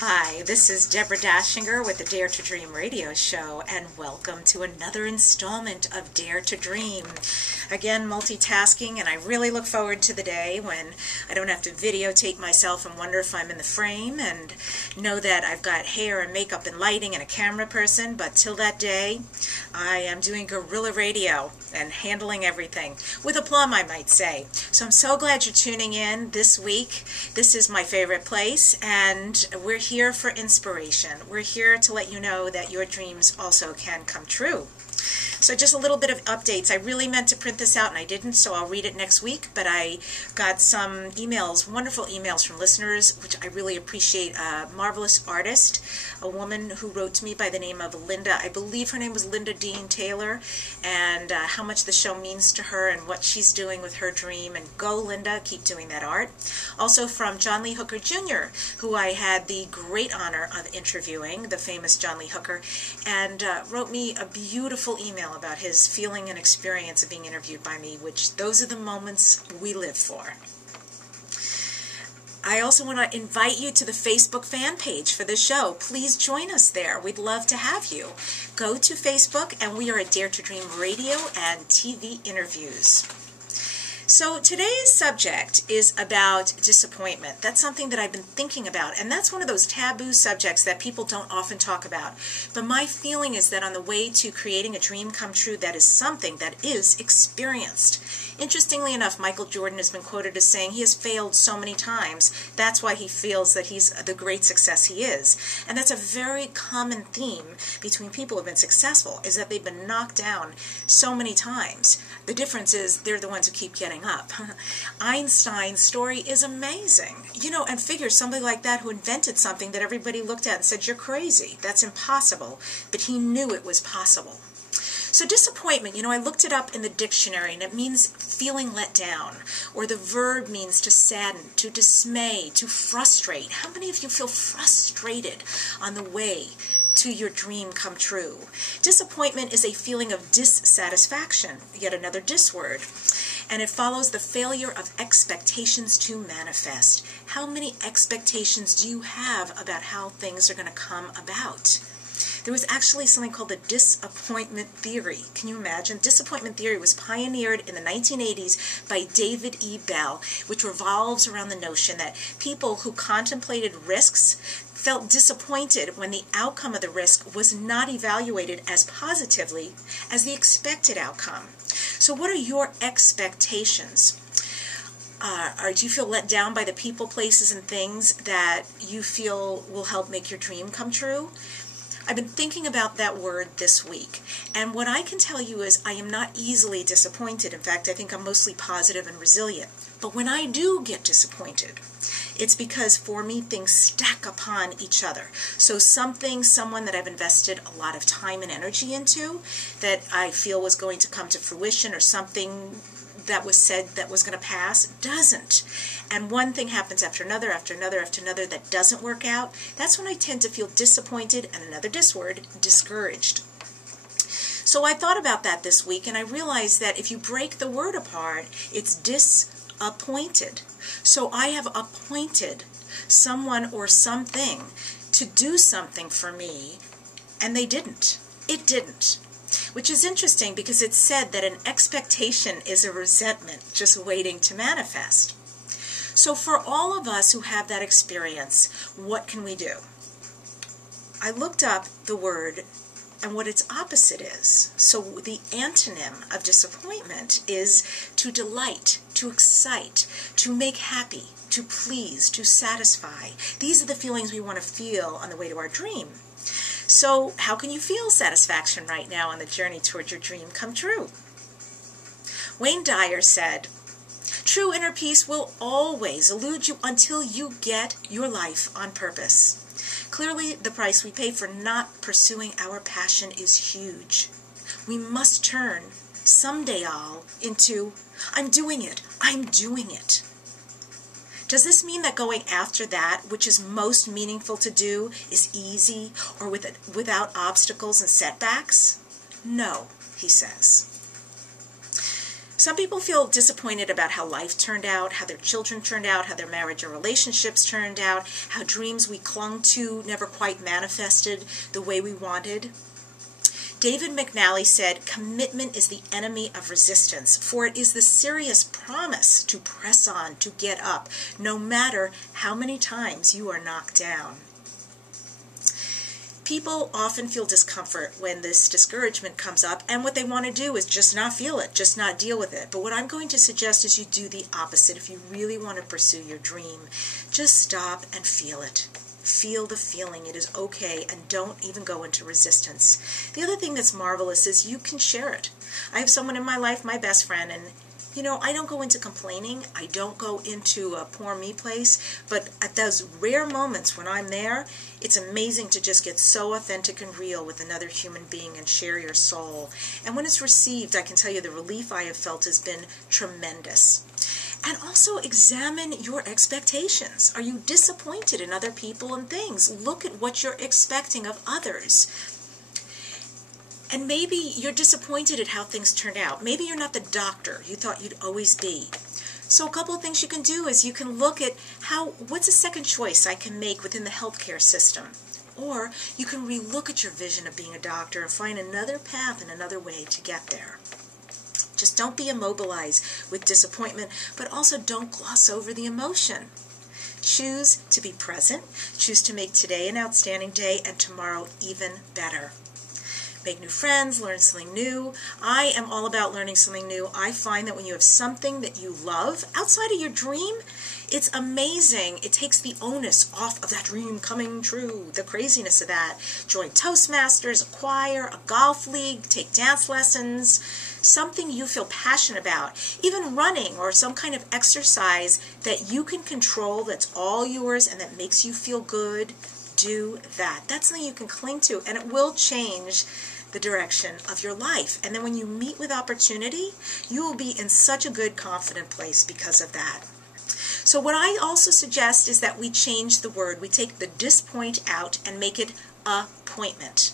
Hi, this is Deborah Dashinger with the Dare to Dream radio show, and welcome to another installment of Dare to Dream. Again, multitasking, and I really look forward to the day when I don't have to videotape myself and wonder if I'm in the frame, and know that I've got hair and makeup and lighting and a camera person. But till that day, I am doing guerrilla radio and handling everything with aplomb, I might say. So I'm so glad you're tuning in this week. This is my favorite place, and we're here for inspiration. We're here to let you know that your dreams also can come true. So just a little bit of updates. I really meant to print this out and I didn't, so I'll read it next week, but I got some emails, wonderful emails from listeners, which I really appreciate. A marvelous artist, a woman who wrote to me by the name of Linda, I believe her name was Linda Dean Taylor, and how much the show means to her and what she's doing with her dream. And go, Linda, keep doing that art. Also from John Lee Hooker Jr., who I had the great honor of interviewing, the famous John Lee Hooker, and wrote me a beautiful email about his feeling and experience of being interviewed by me, which those are the moments we live for. I also want to invite you to the Facebook fan page for the show. Please join us there. We'd love to have you. Go to Facebook, and we are at Dare to Dream Radio and TV interviews. So today's subject is about disappointment. That's something that I've been thinking about, and that's one of those taboo subjects that people don't often talk about. But my feeling is that on the way to creating a dream come true, that is something that is experienced. Interestingly enough, Michael Jordan has been quoted as saying he has failed so many times. That's why he feels that he's the great success he is. And that's a very common theme between people who have been successful, is that they've been knocked down so many times. The difference is they're the ones who keep getting up. Einstein's story is amazing. And figure somebody like that who invented something that everybody looked at and said, you're crazy, that's impossible. But he knew it was possible. So disappointment, I looked it up in the dictionary, and it means feeling let down, or the verb means to sadden, to dismay, to frustrate. How many of you feel frustrated on the way to your dream come true? Disappointment is a feeling of dissatisfaction, yet another dis word, and it follows the failure of expectations to manifest. How many expectations do you have about how things are going to come about? There was actually something called the disappointment theory. Can you imagine? Disappointment theory was pioneered in the 1980s by David E. Bell, which revolves around the notion that people who contemplated risks felt disappointed when the outcome of the risk was not evaluated as positively as the expected outcome. So what are your expectations? Do you feel let down by the people, places, and things that you feel will help make your dream come true? I've been thinking about that word this week, and what I can tell you is I am not easily disappointed. In fact, I think I'm mostly positive and resilient. But when I do get disappointed, it's because for me things stack upon each other. So someone that I've invested a lot of time and energy into that I feel was going to come to fruition, or something that was said that was going to pass, doesn't. And one thing happens after another, after another, after another that doesn't work out. That's when I tend to feel disappointed, and another dis word, discouraged. So I thought about that this week, and I realized that if you break the word apart, it's disappointed. So I have appointed someone or something to do something for me, and they didn't. It didn't. Which is interesting because it's said that an expectation is a resentment just waiting to manifest. So for all of us who have that experience, what can we do? I looked up the word and what its opposite is. So the antonym of disappointment is to delight, to excite, to make happy, to please, to satisfy. These are the feelings we want to feel on the way to our dream. So how can you feel satisfaction right now on the journey toward your dream come true? Wayne Dyer said, "True inner peace will always elude you until you get your life on purpose. Clearly, the price we pay for not pursuing our passion is huge. We must turn someday all into, I'm doing it, I'm doing it. Does this mean that going after that which is most meaningful to do is easy or without obstacles and setbacks? No, he says. Some people feel disappointed about how life turned out, how their children turned out, how their marriage or relationships turned out, how dreams we clung to never quite manifested the way we wanted. David McNally said, "Commitment is the enemy of resistance, for it is the serious promise to press on, to get up, no matter how many times you are knocked down." People often feel discomfort when this discouragement comes up, and what they want to do is just not feel it, just not deal with it. But what I'm going to suggest is you do the opposite. If you really want to pursue your dream, just stop and feel it. Feel the feeling. It is okay, and don't even go into resistance. The other thing that's marvelous is you can share it. I have someone in my life, my best friend, and I don't go into complaining. I don't go into a poor me place, but at those rare moments when I'm there, it's amazing to just get so authentic and real with another human being and share your soul. And when it's received, I can tell you the relief I have felt has been tremendous. And also examine your expectations. Are you disappointed in other people and things? Look at what you're expecting of others. And maybe you're disappointed at how things turned out. Maybe you're not the doctor you thought you'd always be. So a couple of things you can do is you can look at what's a second choice I can make within the healthcare system. Or you can relook at your vision of being a doctor and find another path and another way to get there. Just don't be immobilized with disappointment, but also don't gloss over the emotion. Choose to be present. Choose to make today an outstanding day and tomorrow even better. Make new friends, learn something new. I am all about learning something new. I find that when you have something that you love outside of your dream, it's amazing. It takes the onus off of that dream coming true, the craziness of that. Join Toastmasters, a choir, a golf league, take dance lessons, something you feel passionate about, even running or some kind of exercise that you can control, that's all yours and that makes you feel good. Do that. That's something you can cling to, and it will change the direction of your life. And then when you meet with opportunity, you will be in such a good, confident place because of that. So what I also suggest is that we change the word. We take the disappoint out and make it appointment.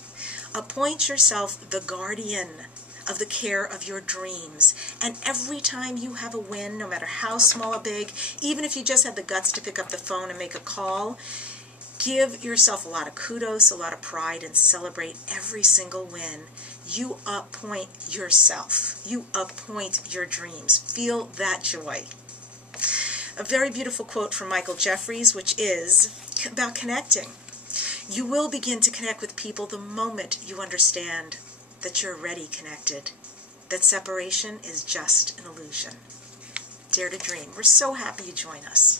Appoint yourself the guardian of the care of your dreams. And every time you have a win, no matter how small or big, even if you just have the guts to pick up the phone and make a call, give yourself a lot of kudos, a lot of pride, and celebrate every single win. You appoint yourself. You appoint your dreams. Feel that joy. A very beautiful quote from Michael Jeffries, which is about connecting. You will begin to connect with people the moment you understand that you're already connected, that separation is just an illusion. Dare to dream. We're so happy you join us.